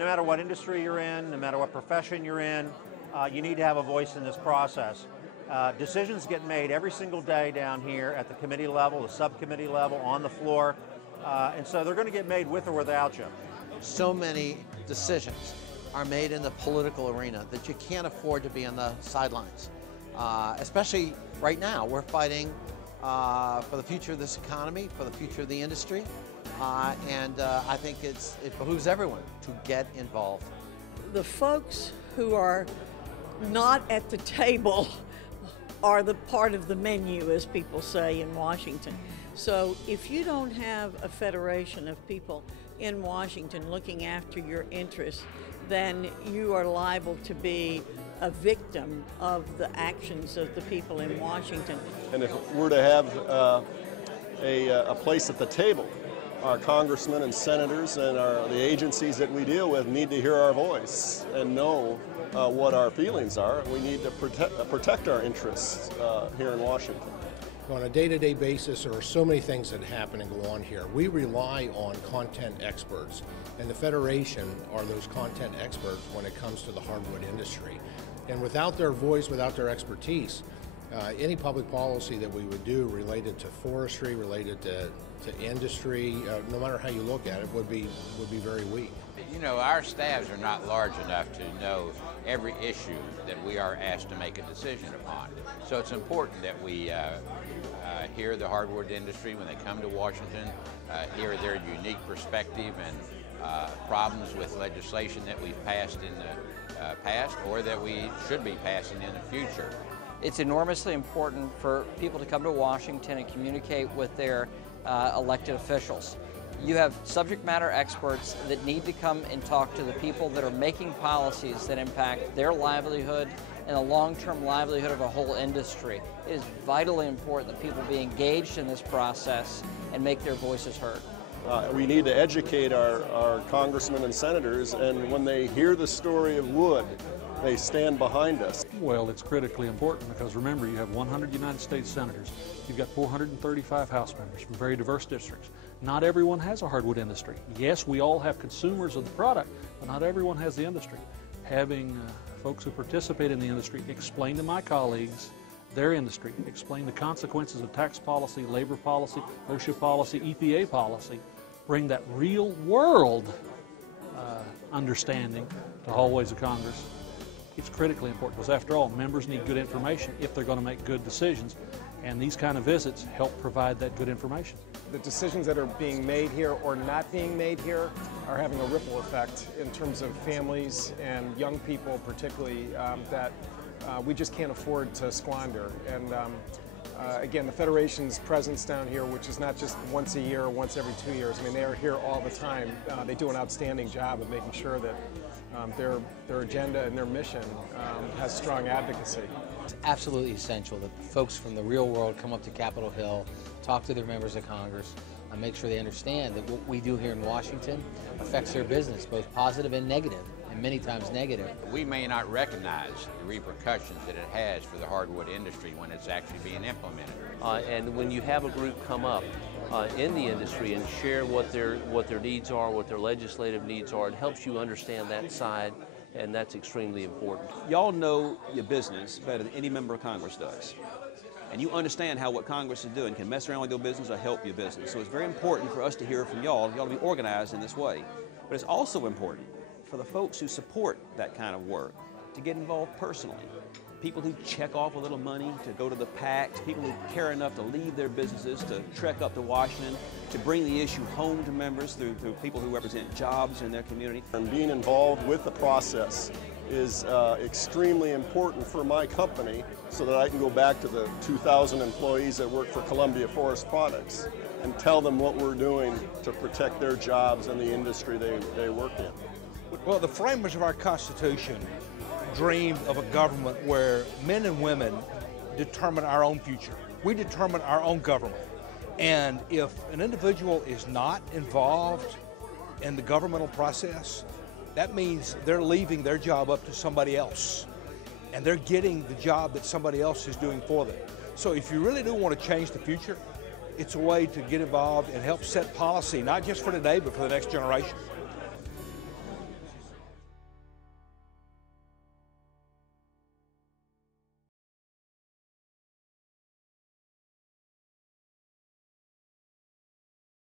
no matter what industry you're in, no matter what profession you're in, you need to have a voice in this process. Decisions get made every single day down here at the committee level, the subcommittee level, on the floor, and so they're going to get made with or without you. So many decisions are made in the political arena that you can't afford to be on the sidelines. Especially right now, we're fighting for the future of this economy, for the future of the industry, and I think it behooves everyone to get involved. The folks who are not at the table are the part of the menu, as people say in Washington. So if you don't have a federation of people in Washington looking after your interests, then you are liable to be a victim of the actions of the people in Washington. And if we're to have a place at the table, our congressmen and senators and the agencies that we deal with need to hear our voice and know what our feelings are. We need to protect our interests here in Washington. On a day-to-day basis, there are so many things that happen and go on here. We rely on content experts, and the Federation are those content experts when it comes to the hardwood industry. And without their voice, without their expertise, any public policy that we would do related to forestry, related to industry, no matter how you look at it, would be very weak. You know, our staffs are not large enough to know every issue that we are asked to make a decision upon. So it's important that we hear the hardwood industry when they come to Washington, hear their unique perspective and problems with legislation that we've passed in the past or that we should be passing in the future. It's enormously important for people to come to Washington and communicate with their elected officials. You have subject matter experts that need to come and talk to the people that are making policies that impact their livelihood and the long-term livelihood of a whole industry. It is vitally important that people be engaged in this process and make their voices heard. We need to educate our congressmen and senators, and when they hear the story of wood, they stand behind us. Well, it's critically important because remember, you have 100 United States senators. You've got 435 House members from very diverse districts. Not everyone has a hardwood industry. Yes, we all have consumers of the product, but not everyone has the industry. Having folks who participate in the industry explain to my colleagues their industry, explain the consequences of tax policy, labor policy, OSHA policy, EPA policy, bring that real world understanding to hallways of Congress. It's critically important because after all, members need good information if they're going to make good decisions, and these kind of visits help provide that good information. The decisions that are being made here or not being made here are having a ripple effect in terms of families and young people particularly that we just can't afford to squander. And again, the Federation's presence down here, which is not just once a year or once every 2 years, I mean, they are here all the time. They do an outstanding job of making sure that their agenda and their mission has strong advocacy. It's absolutely essential that the folks from the real world come up to Capitol Hill, talk to their members of Congress, and make sure they understand that what we do here in Washington affects their business, both positive and negative, and many times negative. We may not recognize the repercussions that it has for the hardwood industry when it's actually being implemented. And when you have a group come up in the industry and share what their needs are, what their legislative needs are, it helps you understand that side, and that's extremely important. Y'all know your business better than any member of Congress does. And you understand how what Congress is doing can mess around with your business or help your business. So it's very important for us to hear from y'all to be organized in this way. But it's also important for the folks who support that kind of work to get involved personally. People who check off a little money to go to the PACs, people who care enough to leave their businesses to trek up to Washington, to bring the issue home to members through people who represent jobs in their community. And being involved with the process is extremely important for my company so that I can go back to the 2,000 employees that work for Columbia Forest Products and tell them what we're doing to protect their jobs and the industry they work in. Well, the framers of our Constitution dreamed of a government where men and women determine our own future. We determine our own government. And if an individual is not involved in the governmental process, that means they're leaving their job up to somebody else. And they're getting the job that somebody else is doing for them. So if you really do want to change the future, it's a way to get involved and help set policy, not just for today, but for the next generation.